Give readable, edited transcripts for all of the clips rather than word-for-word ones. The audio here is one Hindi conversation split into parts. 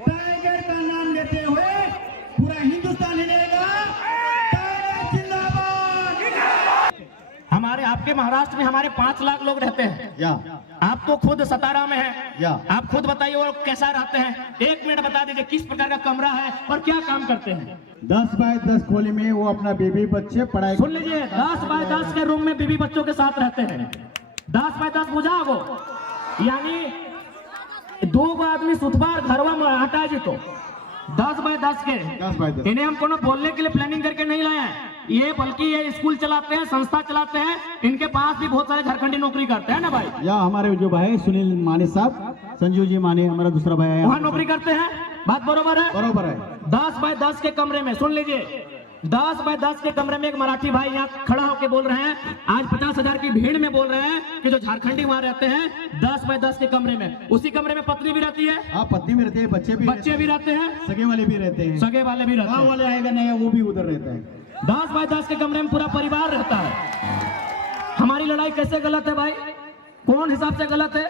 टाइगर का नाम लेते हुए पूरा हिंदुस्तान हिलेगा। टाइगर जिंदाबाद। हमारे आपके महाराष्ट्र में हमारे 5 लाख लोग रहते हैं। या आप तो खुद सतारा में है, या आप खुद बताइए वो कैसा रहते हैं। 1 मिनट बता दीजिए किस प्रकार का कमरा है और क्या काम करते हैं। 10 बाय 10 खोली में वो अपना बीबी बच्चे पढ़ाई। सुन लीजिए, 10 बाय 10 के रूम में बीवी बच्चों के साथ रहते हैं। 10 बाय 10 बुझा वो, यानी 2 आदमी सुतबार घरवा में हटा जी तो 10 बाय 10 के 10 बाय 10 इन्हें हम कोनो बोलने के लिए प्लानिंग करके नहीं लाए हैं। ये बल्कि ये स्कूल चलाते हैं, संस्था चलाते हैं। इनके पास भी बहुत सारे झारखंडी नौकरी करते हैं ना भाई। या हमारे जो भाई सुनील माने साहब, संजू जी माने हमारा दूसरा भाई है, वहाँ नौकरी करते हैं। बात बरोबर है? बरोबर है। 10 बाय 10 के कमरे में सुन लीजिए, 10 बाय 10 के कमरे में एक मराठी भाई यहाँ खड़ा होकर बोल रहे हैं, आज 50,000 की भीड़ में बोल रहे हैं कि जो झारखंडी वहाँ रहते हैं 10 बाय 10 के कमरे में। उसी कमरे में पत्नी भी रहती है, हाँ पत्नी भी रहते हैं, बच्चे भी रहते हैं, सगे वाले भी रहते हैं, सगे वाले भी रहते गाँव हैं। वाले आएगा नहीं वो भी उधर रहता है। 10 बाय 10 के कमरे में पूरा परिवार रहता है। हमारी लड़ाई कैसे गलत है भाई? कौन हिसाब से गलत है?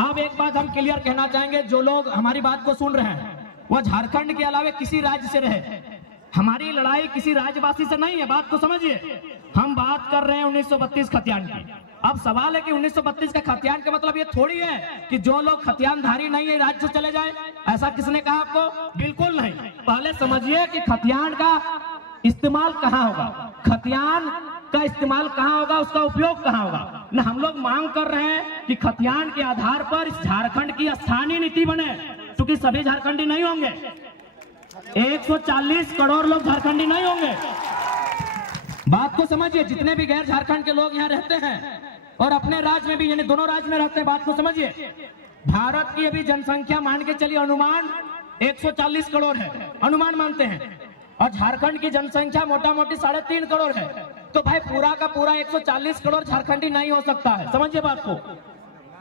अब एक बात हम क्लियर कहना चाहेंगे, जो लोग हमारी बात को सुन रहे हैं वह झारखंड के अलावा किसी राज्य से रहे। हमारी लड़ाई किसी राज्यवासी से नहीं है, बात को समझिए। हम बात कर रहे हैं 1932 खतियान की। अब सवाल है कि 1932 का खतियान का मतलब ये थोड़ी है कि जो लोग खतियानधारी नहीं है राज्य से चले जाए। ऐसा किसने कहा आपको? बिल्कुल नहीं। पहले समझिए कि खतियान का इस्तेमाल कहाँ होगा, खतियान का इस्तेमाल कहाँ होगा, उसका उपयोग कहाँ होगा। न हम लोग मांग कर रहे हैं कि खतियान के आधार पर इस झारखंड की स्थानीय नीति बने, क्योंकि सभी झारखंडी नहीं होंगे। 140 करोड़ लोग झारखंडी नहीं होंगे। बात को समझिए, जितने भी गैर झारखंड के लोग यहाँ रहते हैं और अपने राज्य में भी, यानी दोनों राज्य में रहते हैं। बात को समझिए, भारत की अभी जनसंख्या मान के चलिए अनुमान 140 करोड़ है, अनुमान मानते हैं, और झारखंड की जनसंख्या मोटा मोटी 3.5 करोड़ है। तो भाई पूरा का पूरा 140 करोड़ झारखंडी नहीं हो सकता है। समझिए बात को,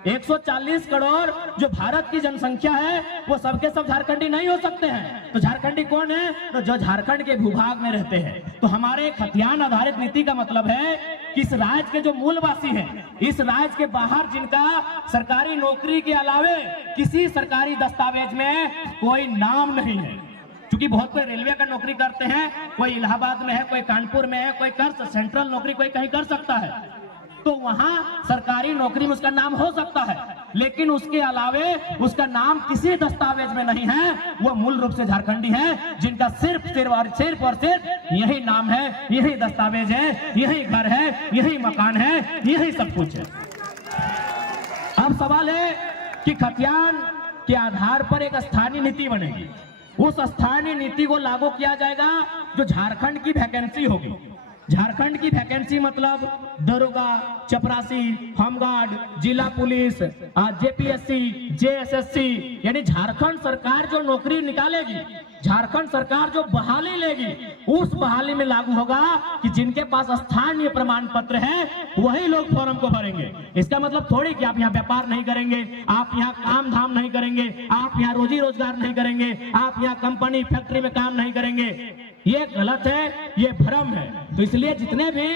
140 करोड़ जो भारत की जनसंख्या है वो सबके सब झारखंडी नहीं हो सकते हैं। तो झारखंडी कौन है? तो जो झारखंड के भूभाग में रहते हैं। तो हमारे खतियान आधारित नीति का मतलब है कि इस राज्य के जो मूलवासी हैं, इस राज्य के बाहर जिनका सरकारी नौकरी के अलावे किसी सरकारी दस्तावेज में कोई नाम नहीं है, क्योंकि बहुत कोई रेलवे का नौकरी करते हैं, कोई इलाहाबाद में है, कोई कानपुर में है, कोई कर सेंट्रल नौकरी कोई कहीं कर सकता है, तो वहां सरकारी नौकरी में उसका नाम हो सकता है, लेकिन उसके अलावे उसका नाम किसी दस्तावेज में नहीं है। वो मूल रूप से झारखंडी है, जिनका सिर्फ और सिर्फ यही नाम है, यही दस्तावेज है, यही घर है, यही मकान है, यही सब कुछ है। अब सवाल है कि खतियान के आधार पर एक स्थानीय नीति बनेगी। उस स्थानीय नीति को लागू किया जाएगा जो झारखंड की वैकेंसी होगी। झारखंड की वैकेंसी मतलब दरोगा, चपरासी, होमगार्ड, जिला पुलिस, जेपीएससी, जेएसएससी, यानी झारखंड सरकार जो नौकरी निकालेगी, झारखंड सरकार जो बहाली लेगी, उस बहाली में लागू होगा कि जिनके पास स्थानीय प्रमाण पत्र है वही लोग फॉर्म को भरेंगे। इसका मतलब थोड़ी कि आप यहाँ व्यापार नहीं करेंगे, आप यहाँ काम धाम नहीं करेंगे, आप यहाँ रोजी रोजगार नहीं करेंगे, आप यहाँ कंपनी फैक्ट्री में काम नहीं करेंगे। ये गलत है, ये भ्रम है। तो इसलिए जितने भी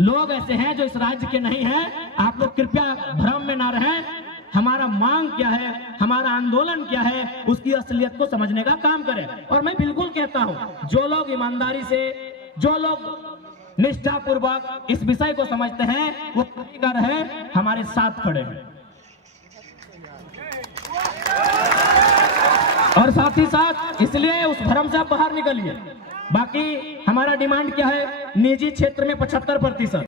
लोग ऐसे हैं जो इस राज्य के नहीं हैं, आप लोग कृपया भ्रम में ना रहें। हमारा मांग क्या है, हमारा आंदोलन क्या है, उसकी असलियत को समझने का काम करें। और मैं बिल्कुल कहता हूं, जो लोग ईमानदारी से, जो लोग निष्ठापूर्वक इस विषय को समझते हैं, वो कर रहे हमारे साथ खड़े हैं। और साथ ही साथ इसलिए उस भ्रम से आप बाहर निकलिए। बाकी हमारा डिमांड क्या है? निजी क्षेत्र में 75%।